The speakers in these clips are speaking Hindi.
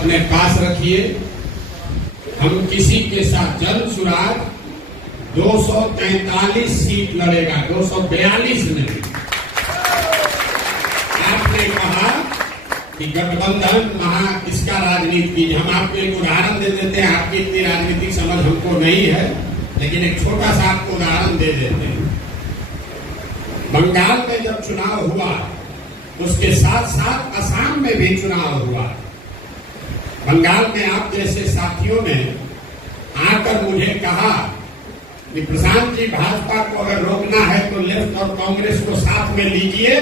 अपने पास रखिए। हम किसी के साथ जन सुराग 243 सीट लड़ेगा, 242 नहीं। आपने कहा कि गठबंधन इसका राजनीति, हम आपको एक उदाहरण दे देते हैं। आपकी इतनी राजनीतिक समझ हमको नहीं है, लेकिन एक छोटा सा आपको उदाहरण दे देते हैं। बंगाल में जब चुनाव हुआ, उसके साथ साथ असम में भी चुनाव हुआ। बंगाल में आप जैसे साथियों ने आकर मुझे कहा कि प्रशांत जी, भाजपा को अगर रोकना है तो लेफ्ट और कांग्रेस को साथ में लीजिए।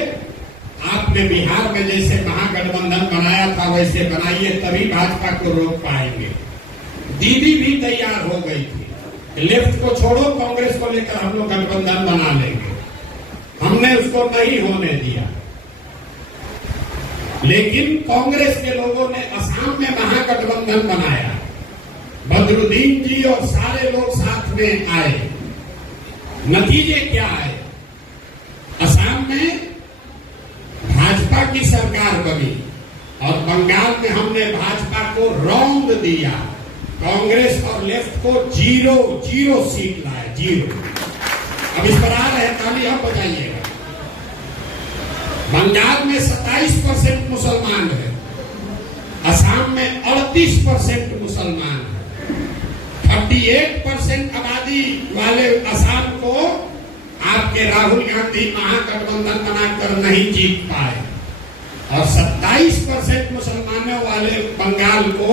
आपने बिहार में जैसे महागठबंधन बनाया था वैसे बनाइए, तभी भाजपा को रोक पाएंगे। दीदी भी तैयार हो गई थी, लेफ्ट को छोड़ो, कांग्रेस को लेकर हम लोग गठबंधन बना लेंगे। हमने उसको नहीं होने दिया, लेकिन कांग्रेस के लोगों ने असम में महागठबंधन बनाया। बदरुद्दीन जी और सारे लोग साथ में आए। नतीजे क्या आए? असम में भाजपा की सरकार बनी और बंगाल में हमने भाजपा को रौंद दिया। कांग्रेस और लेफ्ट को जीरो सीट लाए, जीरो। अब इस पर आ रहे हैं, ताली आप बजाइएगा। बंगाल में 27% मुसलमान है, असम में 38% मुसलमान है। 38% आबादी वाले असम को आपके राहुल गांधी महागठबंधन बनाकर नहीं जीत पाए, और 27% मुसलमानों वाले बंगाल को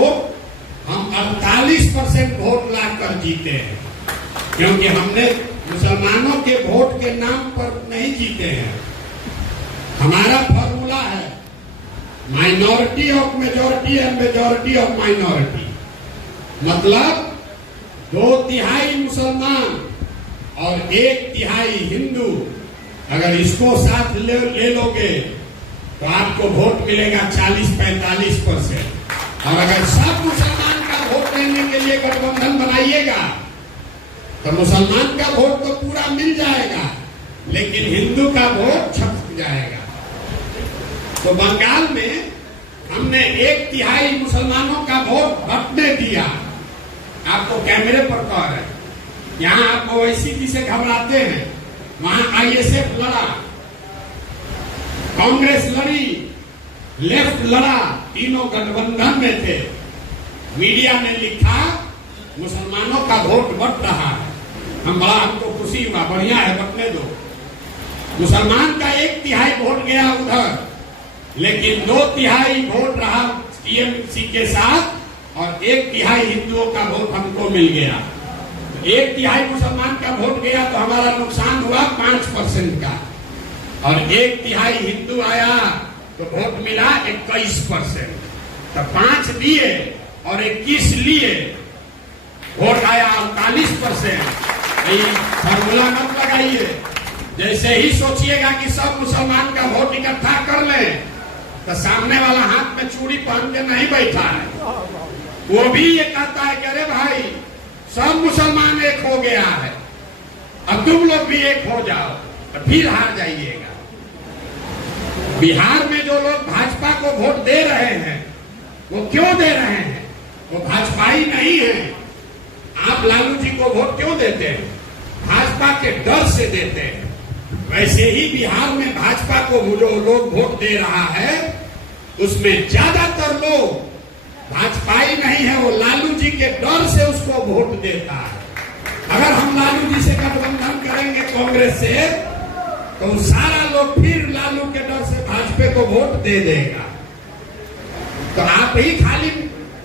हम 48% वोट लाकर जीते हैं। क्योंकि हमने मुसलमानों के वोट के नाम पर नहीं जीते हैं। हमारा फॉर्मूला है minority of majority and majority of minority. मतलब 2/3 मुसलमान और 1/3 हिंदू, अगर इसको साथ ले लोगे तो आपको वोट मिलेगा 40-45%। और अगर सब मुसलमान का वोट लेने के लिए गठबंधन बनाइएगा तो मुसलमान का वोट तो पूरा मिल जाएगा, लेकिन हिंदू का वोट छप जाएगा। तो बंगाल में हमने 1/3 मुसलमानों का वोट बंटने दिया। आपको कैमरे पर कह रहे हैं, यहाँ आप ओवैसी से घबराते हैं, वहां आईएसएफ लड़ा, कांग्रेस लड़ी, लेफ्ट लड़ा, तीनों गठबंधन में थे। मीडिया ने लिखा मुसलमानों का वोट बट रहा है। हमको खुशी हुआ, बढ़िया है, बटने दो। मुसलमान का 1/3 वोट गया उधर, लेकिन 2/3 वोट रहा टीएमसी के साथ और 1/3 हिंदुओं का वोट हमको मिल गया। 1/3 मुसलमान का वोट गया तो हमारा नुकसान हुआ 5% का, और 1/3 हिंदू आया तो वोट मिला 21%। तो 5 दिए और 21 लिए, वोट आया 48%। फॉर्मूला मत लगाइए। जैसे ही सोचिएगा कि सब मुसलमान का वोट इकट्ठा कर लें, तो सामने वाला हाथ में चूड़ी पहन के नहीं बैठा है, वो भी ये कहता है कि अरे भाई सब मुसलमान एक हो गया है, अब तुम लोग भी एक हो जाओ, तो फिर हार जाइएगा। बिहार में जो लोग भाजपा को वोट दे रहे हैं, वो क्यों दे रहे हैं? वो भाजपाई नहीं है। आप लालू जी को वोट क्यों देते हैं? भाजपा के डर से देते हैं। वैसे ही बिहार में भाजपा को जो लोग वोट दे रहा है, उसमें ज्यादातर लोग भाजपाई नहीं है, वो लालू जी के डर से उसको वोट देता है। अगर हम लालू जी से गठबंधन करेंगे कांग्रेस से, तो सारा लोग फिर लालू के डर से भाजपा को वोट दे देगा। तो आप ही खाली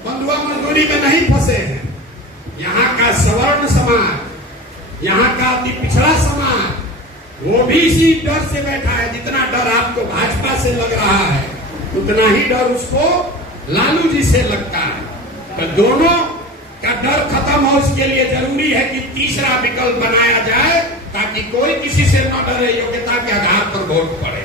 बंधुआ मजदूरी में नहीं फंसे हैं। यहाँ का सवर्ण समाज, यहाँ का अति पिछड़ा समाज, वो भी इसी डर से बैठा है। जितना डर आपको भाजपा से लग रहा है, उतना ही डर उसको लालू जी से लगता है। तो दोनों का डर खत्म हो, इसके लिए जरूरी है कि तीसरा विकल्प बनाया जाए, ताकि कोई किसी से न डरे, योग्यता के आधार पर वोट पड़े।